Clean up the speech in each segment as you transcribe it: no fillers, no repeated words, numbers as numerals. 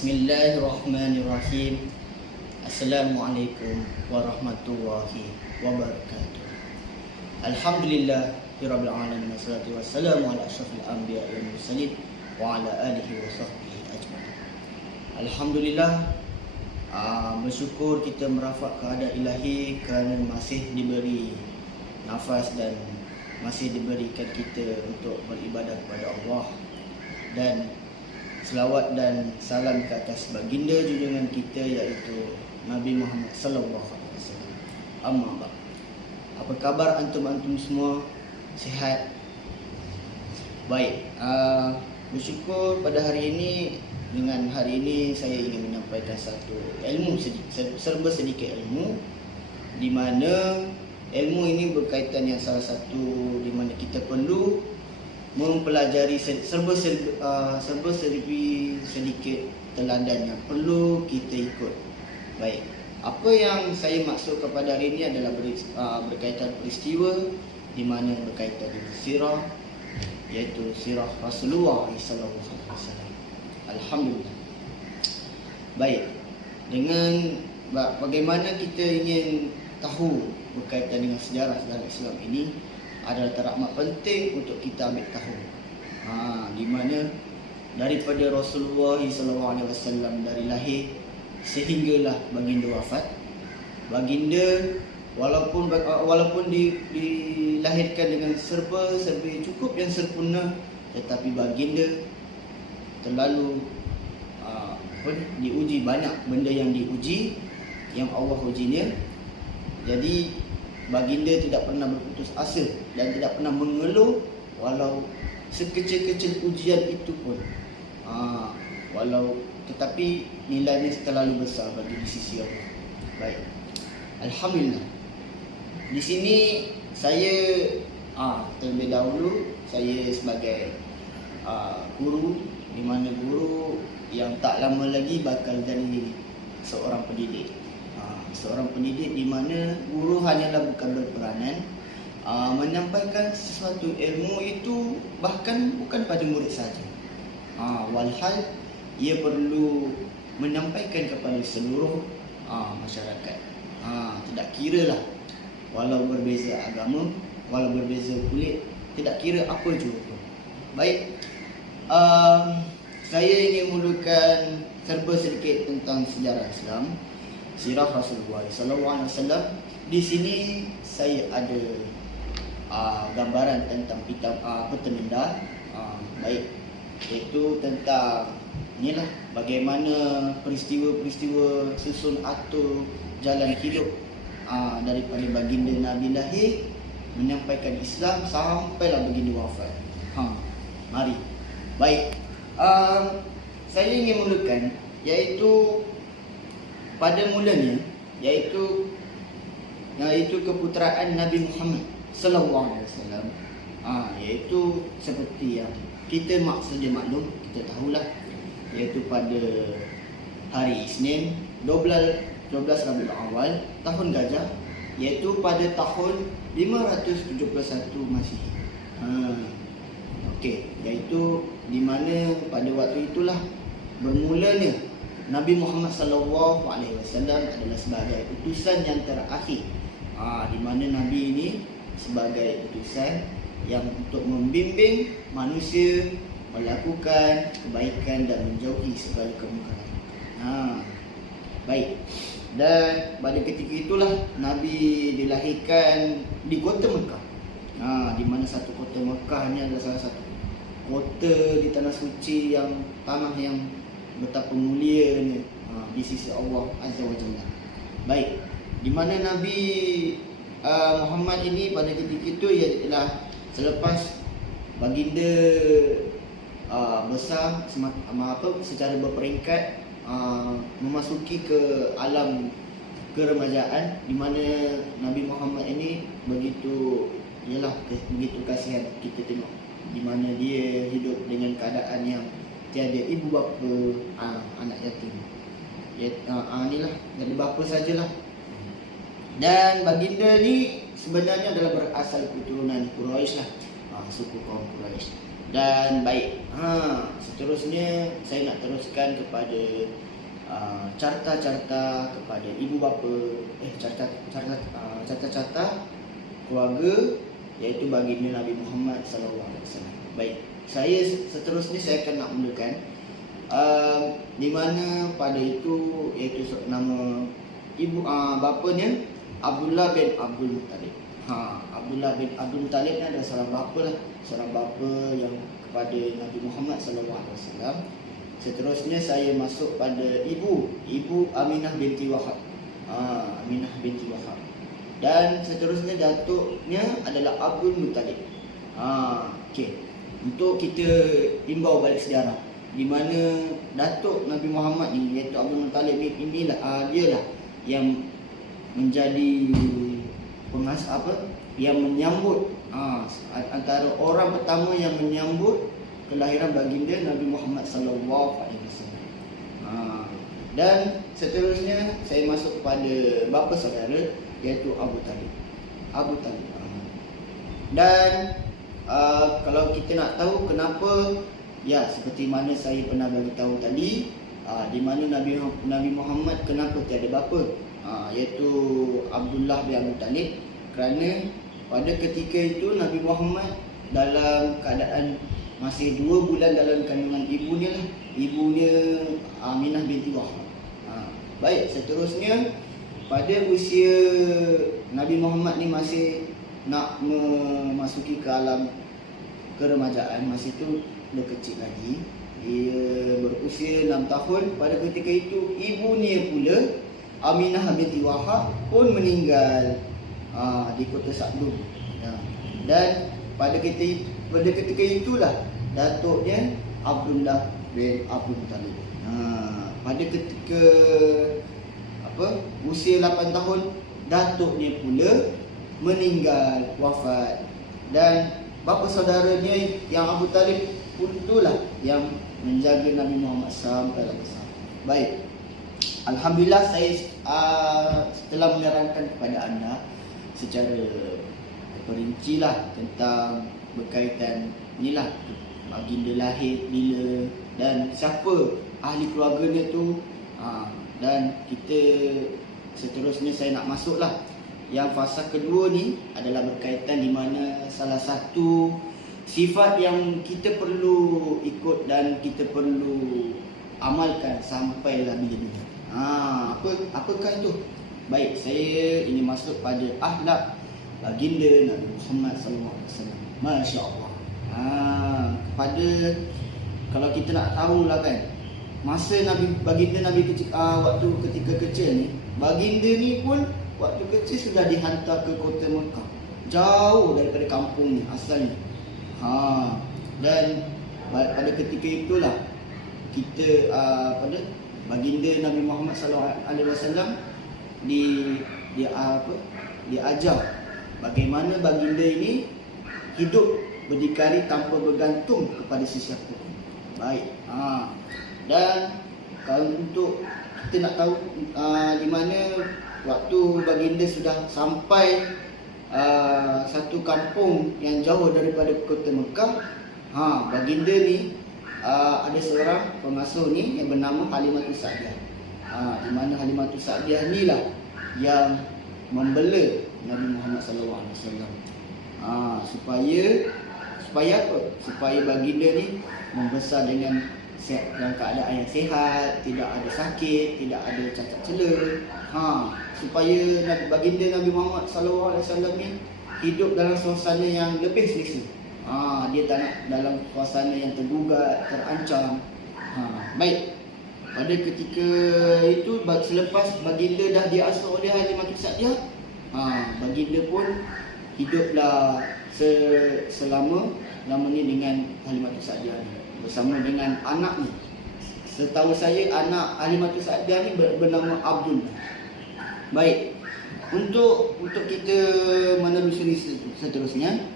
Bismillahirrahmanirrahim. Assalamualaikum warahmatullahi wabarakatuh. Alhamdulillahirabbil alamin wassalatu wassalamu ala asyrafil anbiya'i wal mursalin wa ala alihi wa sahbihi ajmain. Alhamdulillah, bersyukur kita merafak kepada Ilahi kerana masih diberi nafas dan masih diberikan kita untuk beribadah kepada Allah, dan selawat dan salam ke atas baginda junjungan kita iaitu Nabi Muhammad sallallahu alaihi wasallam. Amma ba'd. Apa khabar antum semua? Sihat? Baik. Bersyukur pada hari ini, dengan hari ini saya ingin menyampaikan satu ilmu serba sedikit ilmu, di mana ilmu ini berkaitan yang salah satu di mana kita perlu mempelajari serba sedikit teladan yang perlu kita ikut. Baik, apa yang saya maksud kepada hari ini adalah berkaitan peristiwa di mana berkaitan dengan sirah, iaitu sirah Rasulullah SAW. Alhamdulillah. Baik, dengan bagaimana kita ingin tahu berkaitan dengan sejarah Islam ini adalah teramat penting untuk kita ambil tahu. Di mana daripada Rasulullah SAW dari lahir sehinggalah baginda wafat. Baginda walaupun dilahirkan dengan serba cukup yang sempurna, tetapi baginda terlalu diuji, banyak benda yang diuji, yang Allah ujinya. Jadi baginda tidak pernah berputus asa dan tidak pernah mengeluh walau sekecil-kecil ujian itu pun. Tetapi nilainya terlalu besar bagi di sisi Allah. Baik. Alhamdulillah. Di sini saya terlebih dahulu saya sebagai guru, di mana guru yang tak lama lagi bakal jadi seorang pendidik. Seorang pendidik di mana guru hanyalah bukan berperanan menyampaikan sesuatu ilmu itu bahkan bukan pada murid saja. Walhal ia perlu menyampaikan kepada seluruh masyarakat. Tidak kira lah, walau berbeza agama, walau berbeza kulit, tidak kira apa juga pun. Baik, saya ingin mulakan serba sedikit tentang sejarah Islam, sirah Rasulullah SAW. Di sini saya ada gambaran tentang peta minda, baik, iaitu tentang inilah bagaimana peristiwa-peristiwa susun atur jalan hidup daripada baginda Nabi lahir, menyampaikan Islam sampailah baginda wafat. Mari. Baik. Saya ingin mulakan iaitu pada mulanya iaitu keputeraan Nabi Muhammad sallallahu alaihi wasallam. Iaitu seperti yang kita maklum, kita tahulah, iaitu pada hari Isnin 12 Rabiul Awal tahun Gajah, iaitu pada tahun 571 Masihi. Okey, iaitu di mana pada waktu itulah bermulanya Nabi Muhammad sallallahu alaihi wasallam adalah sebagai utusan yang terakhir. Di mana Nabi ini sebagai utusan yang untuk membimbing manusia melakukan kebaikan dan menjauhi segala kemungkaran. Baik. Dan pada ketika itulah Nabi dilahirkan di kota Mekah. Di mana satu kota Mekah ni adalah salah satu kota di tanah suci, yang tanah yang betapa mulianya di sisi Allah Azza wa Jalla. Baik, di mana Nabi Muhammad ini pada ketika itu ialah selepas baginda besar secara berperingkat memasuki ke alam keremajaan, di mana Nabi Muhammad ini begitu kasihan. Kita tengok di mana dia hidup dengan keadaan yang tiada ibu bapa, anak yatim. Inilah dari bapa sajalah. Dan baginda ni sebenarnya adalah berasal keturunan Quraisy lah, suku kaum Quraisy. Dan baik, seterusnya saya nak teruskan kepada carta-carta kepada ibu bapa, carta-carta keluarga, iaitu baginda Nabi Muhammad SAW. Baik, seterusnya saya akan nak mulakan di mana pada itu iaitu nama ibu bapanya Abdullah bin Abdul Muttalib. Abdullah bin Abdul Muttalib ni adalah seorang bapa yang kepada Nabi Muhammad SAW. Seterusnya saya masuk pada ibu Aminah binti Wahab. Aminah binti Wahab. Dan seterusnya datuknya adalah Abdul Muttalib. Okey. Untuk kita imbau balik sejarah, di mana datuk Nabi Muhammad ni iaitu Abdul Muttalib inilah dialah yang menjadi yang menyambut antara orang pertama yang menyambut kelahiran baginda Nabi Muhammad sallallahu alaihi wasallam. Dan seterusnya saya masuk kepada bapa saudara iaitu Abu Talib. Dan kalau kita nak tahu kenapa, ya seperti mana saya pernah bagi tahu tadi, di mana Nabi Muhammad kenapa tiada bapa, iaitu Abdullah bin Abu Talib, kerana pada ketika itu Nabi Muhammad dalam keadaan masih 2 bulan dalam kandungan ibunya Aminah binti Wahab. Baik, seterusnya pada usia Nabi Muhammad ni masih nak memasuki ke alam keremajaan, masih tu dia kecil lagi, dia berusia 6 tahun. Pada ketika itu ibunya pula Aminah binti Wahab pun meninggal di kota Sa'dum. Dan pada ketika itulah datuknya Abdullah bin Abdul Muttalib. Pada ketika usia 8 tahun datuknya pula meninggal, wafat. Dan bapa saudaranya yang Abu Talib pun itulah yang menjaga Nabi Muhammad sampai besar. Baik, alhamdulillah saya setelah menerangkan kepada anda secara perinci lah tentang berkaitan inilah baginda lahir bila dan siapa ahli keluarganya tu, dan kita seterusnya saya nak masuklah yang fasa kedua ni adalah berkaitan di mana salah satu sifat yang kita perlu ikut dan kita perlu amalkan sampailah bila-bila. Apakah itu? Baik, saya ini masuk pada akhlak baginda Nabi Muhammad SAW. Masya-Allah. Kepada kalau kita nak tahulah kan, masa baginda Nabi kecil, waktu ketika kecil ni, baginda ni pun waktu kecil sudah dihantar ke kota Mekah, jauh daripada kampung ni asalnya. Dan pada ketika itulah kita pada baginda Nabi Muhammad SAW diajar bagaimana baginda ini hidup berdikari tanpa bergantung kepada sesiapa. Baik. Dan kalau untuk kita nak tahu di mana waktu baginda sudah sampai satu kampung yang jauh daripada kota Mekah, baginda ni ada seorang pengasuh ni yang bernama Halimatus Sa'diyah. Di mana Halimatus Sa'diyah ni lah yang membela Nabi Muhammad SAW. Supaya apa? Supaya baginda ni membesar dengan dalam keadaan yang sihat, tidak ada sakit, tidak ada cacat cela. Supaya baginda Nabi Muhammad SAW ni hidup dalam suasana yang lebih selesa. Dia tak nak dalam suasana yang tergugat, terancam. Baik. Pada ketika itu, selepas baginda dah diasuh oleh Halimatus Sa'diyah, baginda pun hiduplah selama ni dengan Halimatus Sa'diyah ni, bersama dengan anaknya. Setahu saya anak Halimatus Sa'diyah ni bernama Abdullah. Baik. Untuk kita menelusuri seterusnya,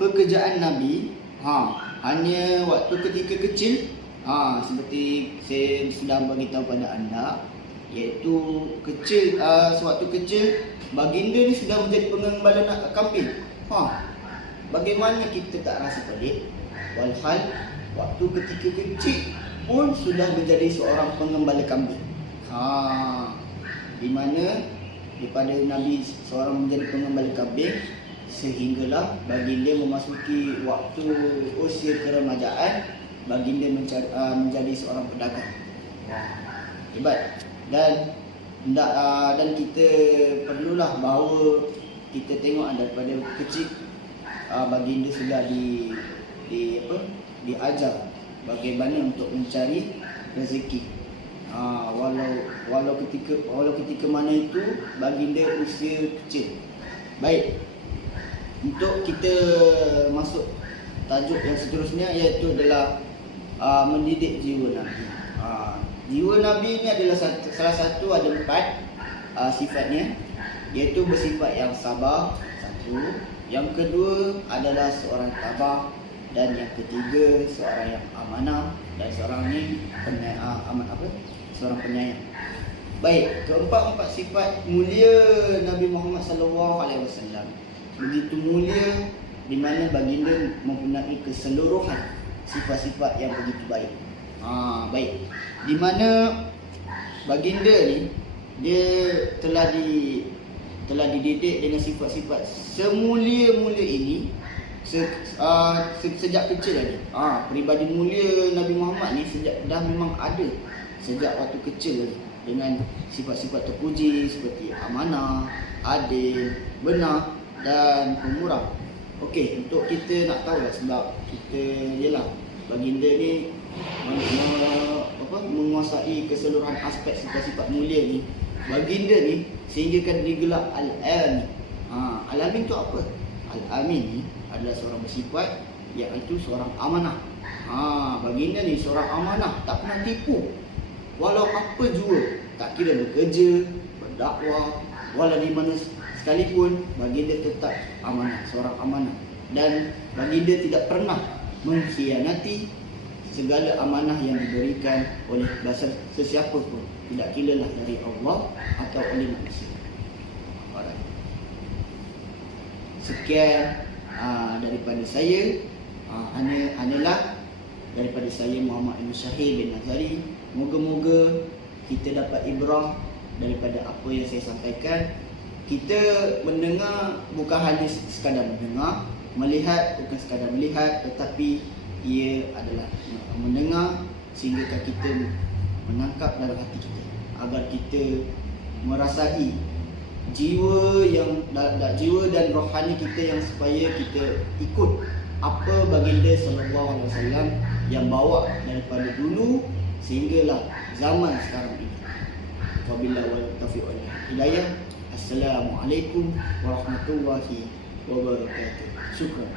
pekerjaan Nabi hanya waktu ketika kecil, seperti saya sudah beritahu pada anda, iaitu sewaktu kecil baginda ni sudah menjadi pengembala kambing. Bagaimana kita tak rasa pelik? walhal waktu ketika kecil pun sudah menjadi seorang pengembala kambing. Di mana daripada Nabi seorang menjadi pengembala kambing sehinggalah baginda memasuki waktu usia keremajaan, baginda menjadi seorang pedagang. Hebat. Dan kita perlulah bahawa kita tengok daripada kecil baginda sudah diajar bagaimana untuk mencari rezeki. Walau ketika mana itu baginda usia kecil. Baik. Untuk kita masuk tajuk yang seterusnya, iaitu adalah mendidik jiwa Nabi. Jiwa Nabi ini adalah salah satu, ada 4 sifatnya, iaitu bersifat yang sabar, satu. Yang kedua adalah seorang tabah, dan yang ketiga seorang yang amanah, dan seorang ni seorang penyayang. Baik, keempat-empat sifat mulia Nabi Muhammad SAW. Begitu mulia, di mana baginda mempunyai keseluruhan sifat-sifat yang begitu baik. Baik. Di mana baginda ni dia telah dididik dengan sifat-sifat semulia-mulia ini sejak kecil lagi. Peribadi mulia Nabi Muhammad ni dah memang ada sejak waktu kecil lagi, dengan sifat-sifat terpuji seperti amanah, adil, benar dan pemurah. Okey, untuk kita nak tahu lah, sebab kita baginda ni menguasai keseluruhan aspek sifat-sifat mulia ni. Baginda ni sehingga kan digelar Al-Amin. Al-Amin tu apa? Al-Amin ni adalah seorang bersifat, iaitu seorang amanah. Baginda ni seorang amanah, tak pernah tipu. Walau apa jua, tak kira bekerja, berdakwah, walau di mana sekalipun, baginda tetap amanah, seorang amanah. Dan baginda tidak pernah mengkhianati segala amanah yang diberikan oleh sesiapa pun, tidak kira lah dari Allah atau oleh manusia. Sekian daripada saya, hanyalah daripada saya, Muhammad Ibn Syahir bin Nazari. Moga-moga kita dapat ibrah daripada apa yang saya sampaikan. Kita mendengar bukan hanya sekadar mendengar, melihat bukan sekadar melihat, tetapi ia adalah mendengar sehingga kita menangkap dalam hati kita, agar kita merasai jiwa dan rohani kita, yang supaya kita ikut apa baginda sallallahu alaihi wasallam yang bawa daripada dulu sehinggalah zaman sekarang ini. Wabillahi wal taufiq wal hidayah. Assalamualaikum warahmatullahi wabarakatuh. Syukran.